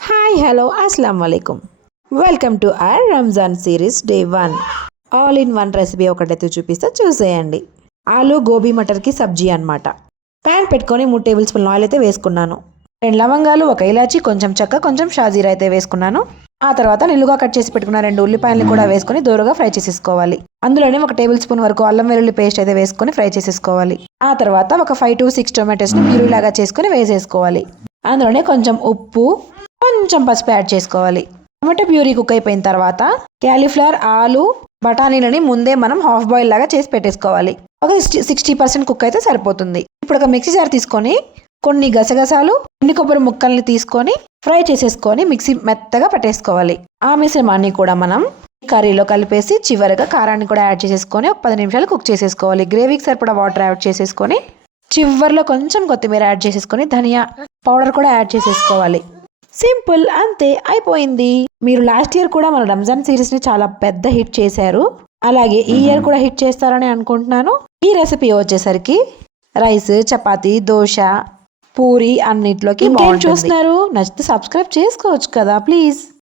Hi hello అస్సలం వాలేకుమ్ welcome to our Ramzan series day 1 all in one recipe ఒకటైతే చూపిస్తా చూసేయండి. ఆలు గోబీ మటర్కి సబ్జీ అన్నమాట. ప్యాన్ పెట్టుకొని 3 టేబుల్ స్పూన్ ఆయిల్ అయితే వేసుకున్నాను. 2 లవంగాలు, 1 ఇలాచి, కొంచెం చెక్క, కొంచెం షాజీరా అయితే వేసుకున్నాను. ఆ తర్వాత నిలువుగా కట్ చేసి పెట్టుకున్న 2 ఉల్లిపాయలను కూడా వేసుకొని దూరగా ఫ్రై చేసేసుకోవాలి. అందులోనే 1 టేబుల్ స్పూన్ వరకు అల్లం వెల్లుల్లి పేస్ట్ అయితే వేసుకొని ఫ్రై చేసేసుకోవాలి. ఆ తర్వాత ఒక 5 to 6 టొమాటోస్ని ప్యూరీ లాగా చేసుకొని వేసేసుకోవాలి. అందులోనే కొంచెం ఉప్పు, కొంచెం పసుపు యాడ్ చేసుకోవాలి. టమాటో ప్యూరీ కుక్ అయిపోయిన తర్వాత క్యాలీఫ్లవర్, ఆలు, బఠానీలని ముందే మనం హాఫ్ బాయిల్ లాగా చేసి పెట్టేసుకోవాలి. ఒక 60% కుక్ అయితే సరిపోతుంది. ఇప్పుడు ఒక మిక్సీ జార్ తీసుకొని కొన్ని గసగసాలు, ఎండు కొబ్బరి ముక్కల్ని తీసుకొని ఫ్రై చేసేసుకొని మిక్సీ మెత్తగా పట్టేసుకోవాలి. ఆ మిశ్రమాన్ని కూడా మనం కర్రీలో కలిపేసి చివరిగా కారాన్ని కూడా యాడ్ చేసేసుకొని ఒక 10 నిమిషాలు కుక్ చేసేసుకోవాలి. గ్రేవీకి సరిపడా వాటర్ యాడ్ చేసేసుకొని చివర్లో కొంచెం కొత్తిమీర యాడ్ చేసేసుకొని ధనియా పౌడర్ కూడా యాడ్ చేసేసుకోవాలి. సింపుల్, అంతే, అయిపోయింది. మీరు లాస్ట్ ఇయర్ కూడా మన రంజాన్ సిరీస్ ని చాలా పెద్ద హిట్ చేశారు. అలాగే ఈ ఇయర్ కూడా హిట్ చేస్తారని అనుకుంటున్నాను. ఈ రెసిపీ వచ్చేసరికి రైస్, చపాతీ, దోశ, పూరి అన్నిట్లోకి బాగుంటుంది. చూస్తున్నారు, నచ్చితే సబ్స్క్రైబ్ చేసుకోవచ్చు కదా ప్లీజ్.